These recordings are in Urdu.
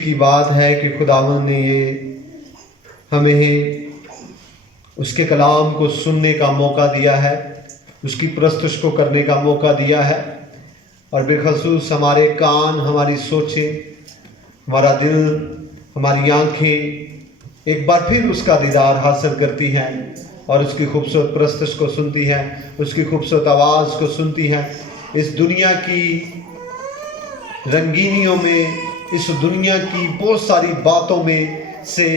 کی بات ہے کہ خداوند نے یہ ہمیں اس کے کلام کو سننے کا موقع دیا ہے، اس کی پرستش کو کرنے کا موقع دیا ہے، اور بالخصوص ہمارے کان، ہماری سوچیں، ہمارا دل، ہماری آنکھیں ایک بار پھر اس کا دیدار حاصل کرتی ہیں اور اس کی خوبصورت پرستش کو سنتی ہیں، اس کی خوبصورت آواز کو سنتی ہیں۔ اس دنیا کی رنگینیوں میں، اس دنیا کی بہت ساری باتوں میں سے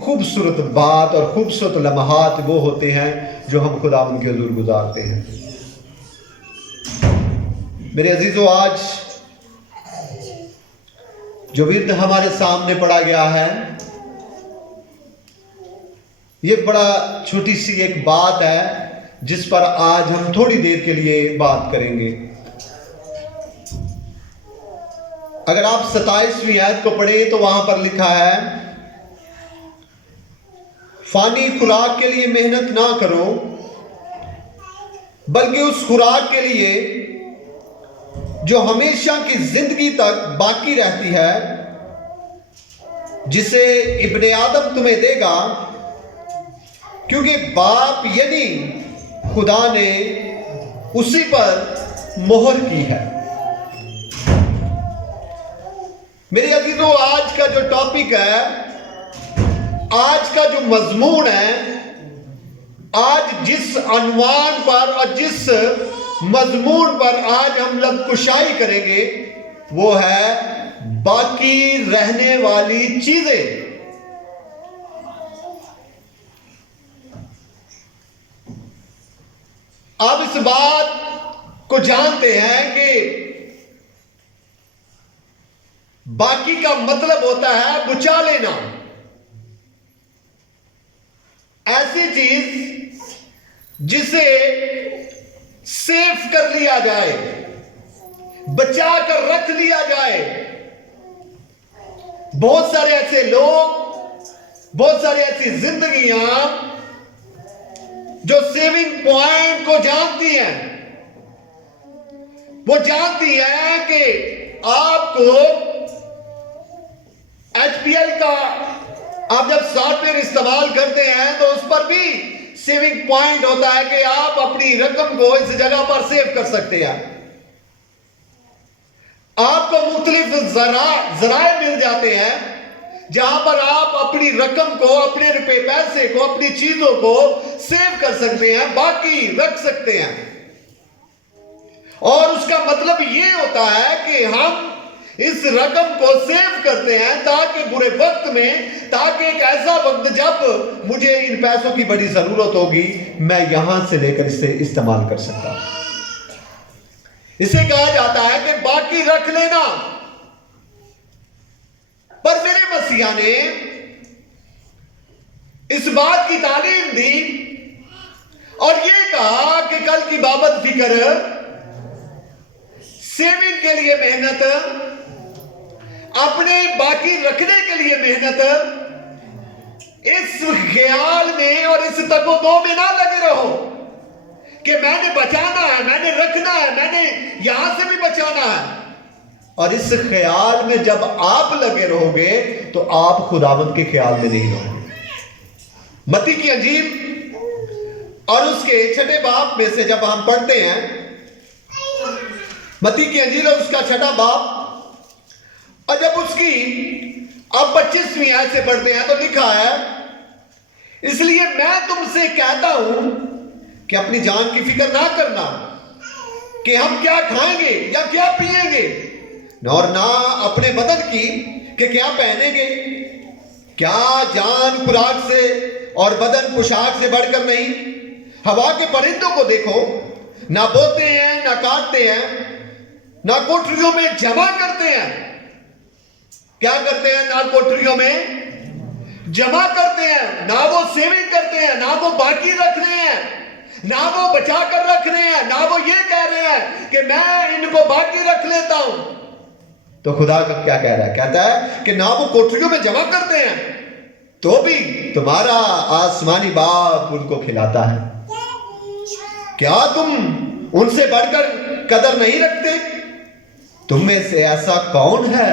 خوبصورت بات اور خوبصورت لمحات وہ ہوتے ہیں جو ہم خداوند کے حضور گزارتے ہیں۔ میرے عزیزو، آج جو ورد ہمارے سامنے پڑھا گیا ہے، یہ بڑا چھوٹی سی ایک بات ہے جس پر آج ہم تھوڑی دیر کے لیے بات کریں گے۔ اگر آپ 27ویں آیت کو پڑھیں تو وہاں پر لکھا ہے، فانی خوراک کے لیے محنت نہ کرو بلکہ اس خوراک کے لیے جو ہمیشہ کی زندگی تک باقی رہتی ہے، جسے ابن آدم تمہیں دے گا، کیونکہ باپ یعنی خدا نے اسی پر مہر کی ہے۔ میرے عزیزو، آج کا جو ٹاپک ہے، آج کا جو مضمون ہے، آج جس عنوان پر اور جس مضمون پر آج ہم لب کشائی کریں گے، وہ ہے باقی رہنے والی چیزیں۔ آپ اس بات کو جانتے ہیں کہ باقی کا مطلب ہوتا ہے بچا لینا، ایسی چیز جسے سیف کر لیا جائے، بچا کر رکھ لیا جائے۔ بہت سارے ایسے لوگ، بہت سارے ایسی زندگیاں جو سیونگ پوائنٹ کو جانتی ہیں، وہ جانتی ہیں کہ آپ کو ایچ پی ایل کا آپ جب سافٹ ویئر استعمال کرتے ہیں تو اس پر بھی سیونگ پوائنٹ ہوتا ہے کہ آپ اپنی رقم کو اس جگہ پر سیو کر سکتے ہیں۔ آپ کو مختلف ذرائع مل جاتے ہیں جہاں پر آپ اپنی رقم کو، اپنے روپے پیسے کو، اپنی چیزوں کو سیو کر سکتے ہیں، باقی رکھ سکتے ہیں۔ اور اس کا مطلب یہ ہوتا ہے کہ ہم اس رقم کو سیو کرتے ہیں تاکہ برے وقت میں، تاکہ ایک ایسا وقت جب مجھے ان پیسوں کی بڑی ضرورت ہوگی، میں یہاں سے لے کر اسے استعمال کر سکتا ہوں۔ اسے کہا جاتا ہے کہ باقی رکھ لینا۔ پر میرے مسیح نے اس بات کی تعلیم دی اور یہ کہا کہ کل کی بابت فکر، سیونگ کے لیے محنت، اپنے باقی رکھنے کے لیے محنت، اس خیال میں اور اس تک و دو میں نہ لگے رہو کہ میں نے بچانا ہے، میں نے رکھنا ہے، میں نے یہاں سے بھی بچانا ہے۔ اور اس خیال میں جب آپ لگے رہو گے تو آپ خداوند کے خیال میں نہیں رہو گے۔ متی کی انجیل اور اس کے 6 باب میں سے جب ہم پڑھتے ہیں، متی کی انجیل اور اس کا 6 باب، اور جب اس کی اب 25ویں آیت سے پڑھتے ہیں تو لکھا ہے، اس لیے میں تم سے کہتا ہوں کہ اپنی جان کی فکر نہ کرنا کہ ہم کیا کھائیں گے یا کیا پیئیں گے، اور نہ اپنے بدن کی کہ کیا پہنیں گے۔ کیا جان خوراک سے اور بدن پوشاک سے بڑھ کر نہیں؟ ہوا کے پرندوں کو دیکھو، نہ بوتے ہیں، نہ کاٹتے ہیں، نہ کوٹریوں میں جمع کرتے ہیں۔ کیا کرتے ہیں؟ نہ کوٹریوں میں جمع کرتے ہیں، نہ وہ سیونگ کرتے ہیں، نہ وہ باقی رکھ رہے ہیں، نہ وہ بچا کر رکھ رہے ہیں، نہ وہ یہ کہہ رہے ہیں کہ میں ان کو باقی رکھ لیتا ہوں۔ تو خدا کا کیا کہہ رہا ہے؟ کہتا ہے کہ نہ وہ کوٹریوں میں جمع کرتے ہیں تو بھی تمہارا آسمانی باپ ان کو کھلاتا ہے۔ کیا تم ان سے بڑھ کر قدر نہیں رکھتے؟ تم میں سے ایسا کون ہے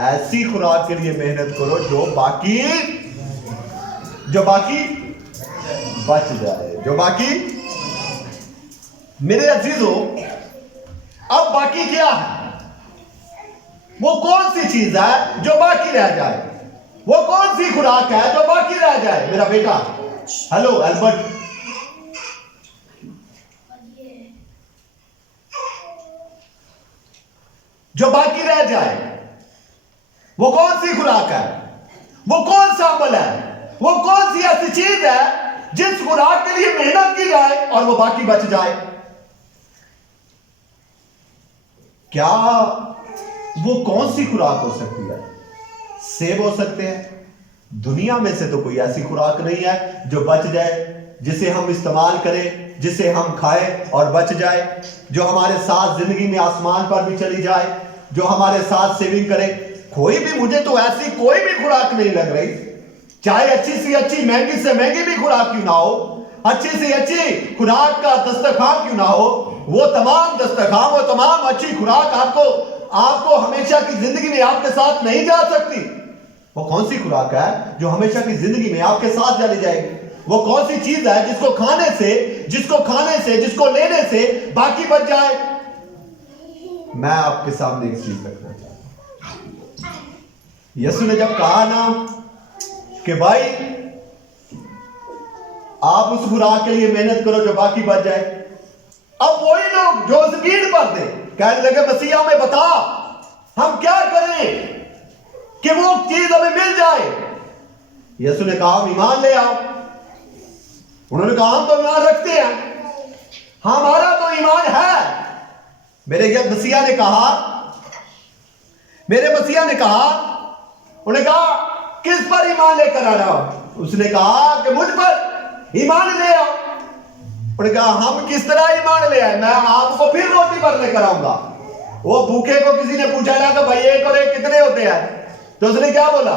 ایسی خوراک کے لیے محنت کرو جو باقی بچ جائے، جو باقی۔ میرے عزیزو، اب باقی کیا ہے؟ وہ کون سی چیز ہے جو باقی رہ جائے؟ وہ کون سی خوراک ہے جو باقی رہ جائے؟ میرا بیٹا، ہیلو البرٹ، جو باقی رہ جائے وہ کون سی خوراک ہے؟ وہ کون سا عمل ہے؟ وہ کون سی ایسی چیز ہے جس خوراک کے لیے محنت کی جائے اور وہ باقی بچ جائے؟ کیا وہ کون سی خوراک ہو سکتی ہے؟ سیب ہو سکتے ہیں؟ دنیا میں سے تو کوئی ایسی خوراک نہیں ہے جو بچ جائے، جسے ہم استعمال کریں، جسے ہم کھائیں اور بچ جائے، جو ہمارے ساتھ زندگی میں آسمان پر بھی چلی جائے، جو ہمارے ساتھ سیونگ کرے۔ کوئی بھی، مجھے تو ایسی کوئی بھی خوراک نہیں لگ رہی، چاہے اچھی سی اچھی، مہنگی سے مہنگی بھی خوراک کیوں نہ ہو، اچھی سی اچھی خوراک کا دسترخوان کیوں نہ ہو، وہ تمام دسترخوان، وہ تمام اچھی خوراک آپ کو ہمیشہ کی زندگی میں آپ کے ساتھ نہیں جا سکتی۔ وہ کون سی خوراک ہے جو ہمیشہ کی زندگی میں آپ کے ساتھ چلی جائے گی؟ وہ کون سی چیز ہے جس کو کھانے سے جس کو لینے سے باقی بچ جائے؟ میں آپ کے سامنے ایک چیز رکھنا چاہتا ہوں۔ یسوع نے جب کہا نا کہ بھائی آپ اس خوراک کے لیے محنت کرو جو باقی بچ جائے، اب وہی لوگ جو زمین پر تھے کہنے لگے مسیح ہمیں بتا ہم کیا کریں کہ وہ چیز ہمیں مل جائے۔ یسوع نے کہا ایمان لے آؤ۔ انہوں نے کہا ہم تو ایمان رکھتے ہیں، ہمارا تو ایمان ہے۔ میرے مسیح نے کہا، انہوں نے کہا کس پر ایمان لے کر آنا؟ اس نے کہا کہ مجھ پر ایمان لے آؤ۔ انہوں نے کہا ہم کس طرح ایمان لے آئے؟ میں آپ کو پھر روٹی پر لے کر آؤں گا۔ وہ بھوکے کو کسی نے پوچھا نا کہ بھائی ایک اور ایک کتنے ہوتے ہیں؟ تو اس نے کیا بولا؟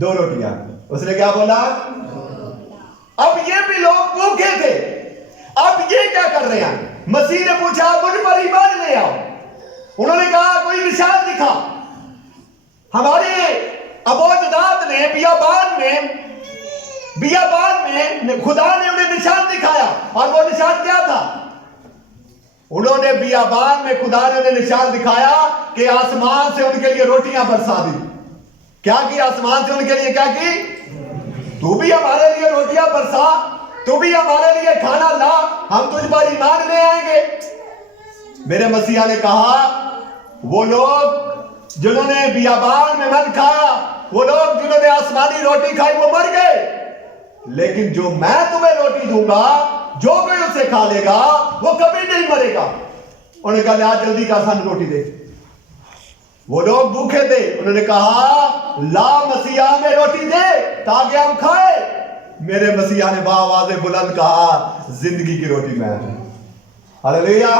2 روٹیاں۔ اس نے کیا بولا؟ اب یہ بھی لوگ بھوکے تھے، اب یہ کیا کر رہے ہیں؟ مسیح نے پوچھا مجھ پر ایمان لے آؤ۔ انہوں نے کہا کوئی نشان دکھا۔ ہمارے ابوجداد نے بیابان میں خدا نے انہیں نشان دکھایا، اور وہ نشان کیا تھا؟ انہوں نے بیابان میں خدا نے انہیں نشان دکھایا کہ آسمان سے ان کے لیے روٹیاں برسا دی۔ کیا کی؟ آسمان سے ان کے لیے کیا کی؟ تو بھی ہمارے لیے روٹیاں برسا، تو بھی ہمارے لیے کھانا لا، ہم تجھ پر ایمان لے آئیں گے۔ میرے مسیح نے کہا وہ لوگ جنہوں نے بیابان میں من کھایا، وہ لوگ جنہوں نے آسمانی روٹی کھائی وہ مر گئے، لیکن جو میں تمہیں روٹی دوں گا جو کوئی اسے کھا لے گا وہ کبھی نہیں مرے گا۔ انہوں نے کہا لا جلدی کا سن روٹی دے۔ وہ لوگ بھوکے تھے، انہوں نے کہا لا مسیح میں روٹی دے تاکہ ہم کھائے۔ میرے مسیح نے بآواز بلند کہا زندگی کی روٹی میں ہوں۔ ہلیلویا۔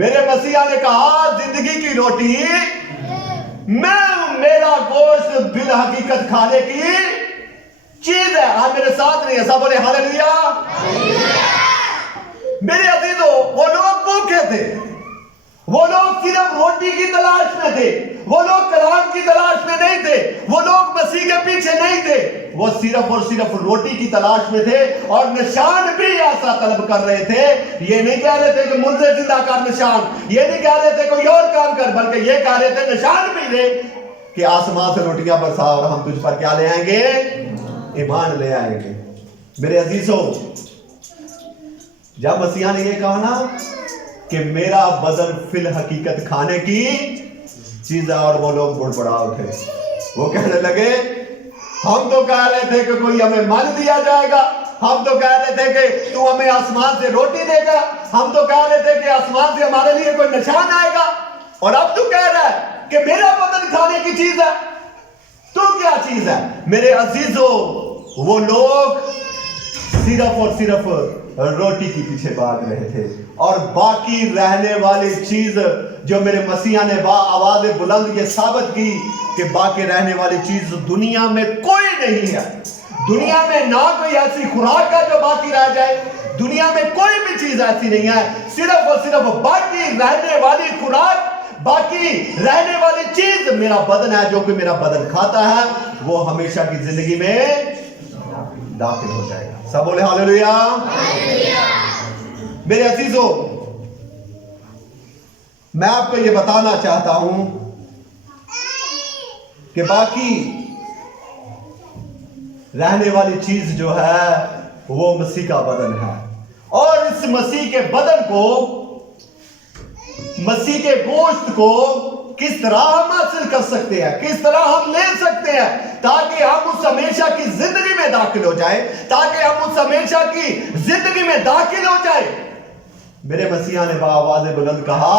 میرے مسیح نے کہا زندگی کی روٹی میں ہوں، میرا گوشت بالحقیقت کھانے کی چیز ہے۔ آپ میرے ساتھ نہیں ہے؟ سب بولے ہلیلویا۔ میرے عزیزو، وہ لوگ بھوکے تھے، وہ لوگ صرف روٹی کی تلاش میں تھے، وہ لوگ کلام کی تلاش میں نہیں تھے، وہ لوگ مسیح کے پیچھے نہیں تھے، وہ صرف اور صرف روٹی کی تلاش میں تھے، اور نشان بھی ایسا طلب کر رہے تھے۔ یہ نہیں کہہ رہے تھے کہ مردے زندہ کر نشان، یہ نہیں کہہ رہے تھے کوئی اور کام کر، بلکہ یہ کہہ رہے تھے نشان بھی دے کہ آسمان سے روٹیاں برسا اور ہم تجھ پر کیا لے آئیں گے؟ ایمان لے آئیں گے۔ میرے عزیزو، جب مسیح نے یہ کہا نا کہ میرا بدن فی الحقیقت کھانے کی چیز ہے، اور وہ لوگ بڑبڑا اٹھے، وہ کہنے لگے ہم تو کہہ رہے تھے کہ کوئی ہمیں من دیا جائے گا، ہم تو کہہ رہے تھے کہ تو ہمیں آسمان سے روٹی دے گا، ہم تو کہہ رہے تھے کہ آسمان سے ہمارے لیے کوئی نشان آئے گا، اور اب تو کہہ رہا ہے کہ میرا بدن کھانے کی چیز ہے۔ تو کیا چیز ہے؟ میرے عزیزو، وہ لوگ صرف اور صرف روٹی کے پیچھے بھاگ رہے تھے، اور باقی رہنے والی چیز جو میرے مسیح نے آواز بلند یہ ثابت کی کہ باقی رہنے والی چیز دنیا میں کوئی نہیں ہے۔ دنیا میں نہ کوئی ایسی خوراک ہے جو باقی رہ جائے، دنیا میں کوئی بھی چیز ایسی نہیں ہے۔ صرف اور صرف باقی رہنے والی خوراک باقی رہنے والی چیز میرا بدن ہے، جو کوئی میرا بدن کھاتا ہے وہ ہمیشہ کی زندگی میں داخل ہو جائے گا۔ سب بولے ہاللیلویا۔ میرے عزیزوں، میں آپ کو یہ بتانا چاہتا ہوں کہ باقی رہنے والی چیز جو ہے وہ مسیح کا بدن ہے، اور اس مسیح کے بدن کو، مسیح کے گوشت کو کس طرح ہم حاصل کر سکتے ہیں، کس طرح ہم لے سکتے ہیں تاکہ ہم اس ہمیشہ کی زندگی میں داخل ہو جائیں، تاکہ ہم اس ہمیشہ کی زندگی میں داخل ہو جائیں۔ میرے مسیح نے بآواز بلند کہا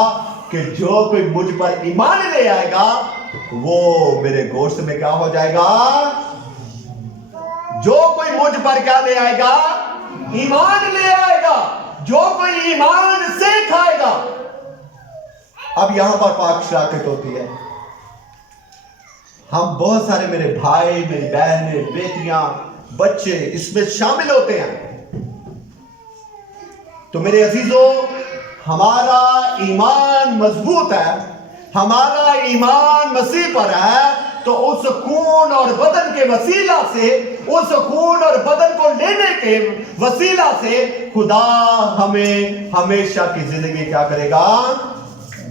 کہ جو کوئی مجھ پر ایمان لے آئے گا وہ میرے گوشت میں کیا ہو جائے گا؟ جو کوئی مجھ پر کیا لے آئے گا؟ ایمان لے آئے گا۔ جو کوئی ایمان سے کھائے گا۔ اب یہاں پر پاک شراکت ہوتی ہے۔ ہم بہت سارے میرے بھائی، میری بہنیں، بیٹیاں، بچے اس میں شامل ہوتے ہیں۔ تو میرے عزیزوں، ہمارا ایمان مضبوط ہے، ہمارا ایمان مسیح پر ہے، تو اس خون اور بدن کے وسیلہ سے، اس خون اور بدن کو لینے کے وسیلہ سے خدا ہمیں ہمیشہ کی زندگی کیا کرے گا؟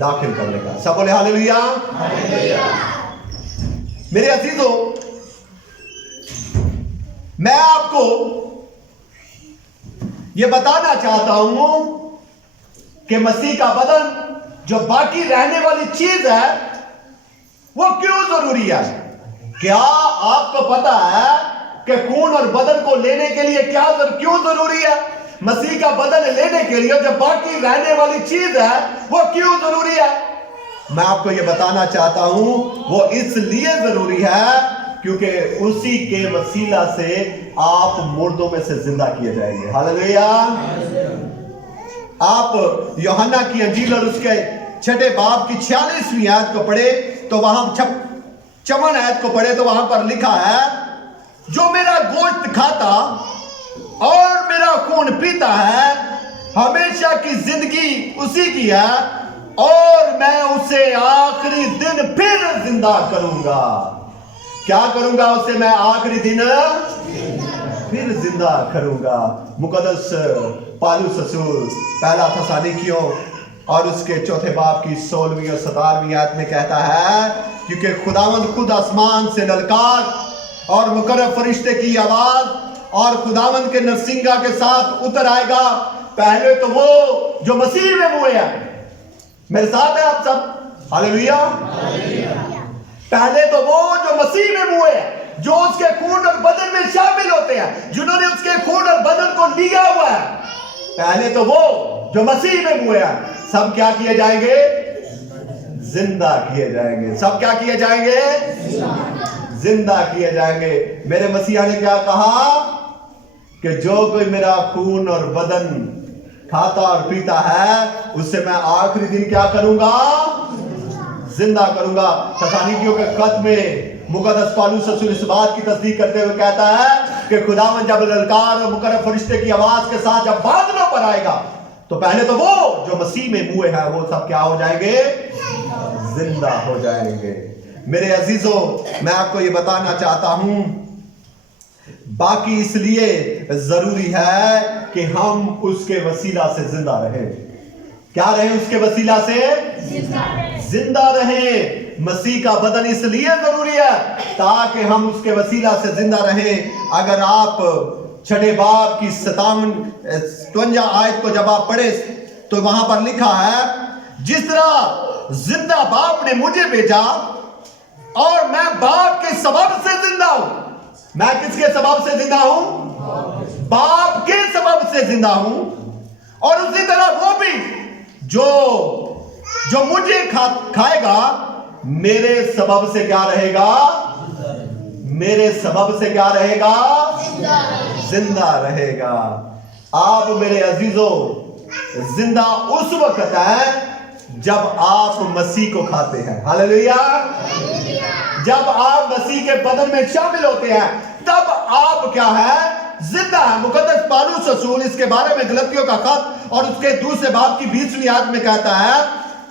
داخل کر لے گا۔ سب بولے ہاللیلویا۔ میرے عزیزوں، میں آپ کو یہ بتانا چاہتا ہوں کہ مسیح کا بدن جو باقی رہنے والی چیز ہے وہ کیوں ضروری ہے؟ کیا آپ کو پتا ہے کہ خون اور بدن کو لینے کے لیے کیوں ضروری ہے؟ مسیح کا بدن لینے کے لیے جو باقی رہنے والی چیز ہے وہ کیوں ضروری ہے؟ میں آپ کو یہ بتانا چاہتا ہوں، وہ اس لیے ضروری ہے کیونکہ اسی کے وسیلہ سے آپ مردوں میں سے زندہ کیے جائیں گے۔ ہاللیلویا۔ آپ یوحنا کی انجیل اور اس کے 6 باب کی 46ویں آیت کو پڑھے تو وہاں 56 آیت کو پڑھے تو وہاں پر لکھا ہے، جو میرا گوشت کھاتا اور میرا خون پیتا ہے ہمیشہ کی زندگی اسی کی ہے، اور میں اسے آخری دن پھر زندہ کروں گا۔ کیا کروں گا؟ اسے میں آخری دن پھر زندہ کروں گا۔ مقدس پالوس رسول پہلا تھسالونیکیوں اور اس کے 4 باب کی 16ویں اور 17ویں آیت میں کہتا ہے، کیونکہ خداوند خود آسمان سے للکار اور مقرب فرشتے کی آواز اور خداوند کے نرسنگا کے ساتھ اتر آئے گا۔ پہلے تو وہ جو مسیح میں ہوئے ہیں، میرے ساتھ ہیں آپ سب؟ ہاللیلویا۔ پہلے تو وہ جو مسیح میں ہوئے ہیں، جو اس کے خون اور بدن میں شامل ہوتے ہیں، جنہوں نے اس کے خون اور بدن کو لیا ہوا ہے، پہلے تو وہ جو مسیح میں ہوئے ہیں سب کیا کیے جائیں گے؟ زندہ کیے جائیں گے۔ سب کیا کیے جائیں گے؟ زندہ کیے جائیں گے۔ میرے مسیح نے کیا کہا کہ جو کوئی میرا خون اور بدن کھاتا اور پیتا ہے اس سے میں آخری دن کیا کروں گا؟ زندہ کروں گا۔ تھسالونیکیوں کے خط میں مقدس پالوس رسول اس بات کی تصدیق کرتے ہوئے کہتا ہے کہ خداوند جب للکار اور مقرب فرشتے کی آواز کے ساتھ جب بادلوں پر آئے گا تو پہلے تو وہ جو مسیح میں ہوئے ہیں وہ سب کیا ہو جائیں گے؟ زندہ ہو جائیں گے۔ میرے عزیزوں، میں آپ کو یہ بتانا چاہتا ہوں، باقی اس لیے ضروری ہے کہ ہم اس کے وسیلہ سے زندہ رہیں۔ کیا رہیں؟ اس کے وسیلہ سے زندہ رہیں۔ مسیح کا بدن اس لیے ضروری ہے تاکہ ہم اس کے وسیلہ سے زندہ رہیں۔ اگر آپ 6 باب کی 57 آیت کو جب آپ پڑھیں تو وہاں پر لکھا ہے، جس طرح زندہ باپ نے مجھے بھیجا اور میں باپ کے سبب سے زندہ ہوں۔ میں کس کے سبب سے زندہ ہوں؟ باپ کے سبب سے زندہ ہوں۔ اور اسی طرح وہ بھی جو مجھے کھائے گا میرے سبب سے کیا رہے گا؟ میرے سبب سے کیا رہے گا؟ زندہ رہے گا۔ آپ میرے عزیزوں زندہ اس وقت ہیں جب آپ مسیح کو کھاتے ہیں۔ ہاللیلویا۔ جب آپ مسیح کے بدن میں شامل ہوتے ہیں تب آپ کیا ہے؟ زندہ ہے۔ مقدس پالوس رسول اس کے بارے میں غلطیوں کا خط اور اس کے 2 باب کی 20ویں آیت میں کہتا ہے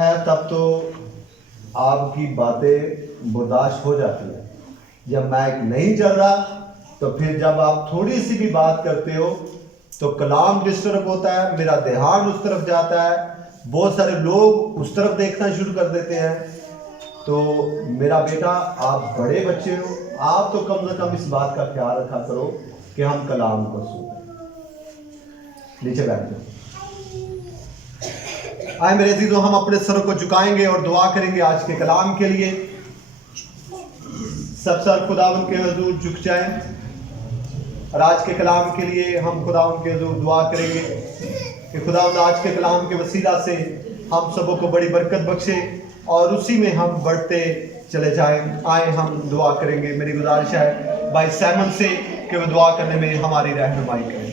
ہے تب تو آپ کی باتیں برداشت ہو جاتی ہیں. جب مائک نہیں چل رہا تو پھر جب آپ تھوڑی سی بھی بات کرتے ہو تو کلام ڈسٹرب ہوتا ہے, میرا دھیان اس طرف جاتا ہے, بہت سارے لوگ اس طرف دیکھنا شروع کر دیتے ہیں. تو میرا بیٹا, آپ بڑے بچے ہو, آپ تو کم سے کم اس بات کا خیال رکھا کرو کہ ہم کلام کو سنیں. نیچے بیٹھ جاؤ. آئے میرے عزیزو, ہم اپنے سروں کو جھکائیں گے اور دعا کریں گے آج کے کلام کے لیے. سب سر خداوند کے حضور جھک جائیں اور آج کے کلام کے لیے ہم خداوند کے حضور دعا کریں گے کہ خداوند آج کے کلام کے وسیلہ سے ہم سبوں کو بڑی برکت بخشے اور اسی میں ہم بڑھتے چلے جائیں. آئے ہم دعا کریں گے. میری گزارش ہے بھائی سیمن سے کہ وہ دعا کرنے میں ہماری رہنمائی کریں.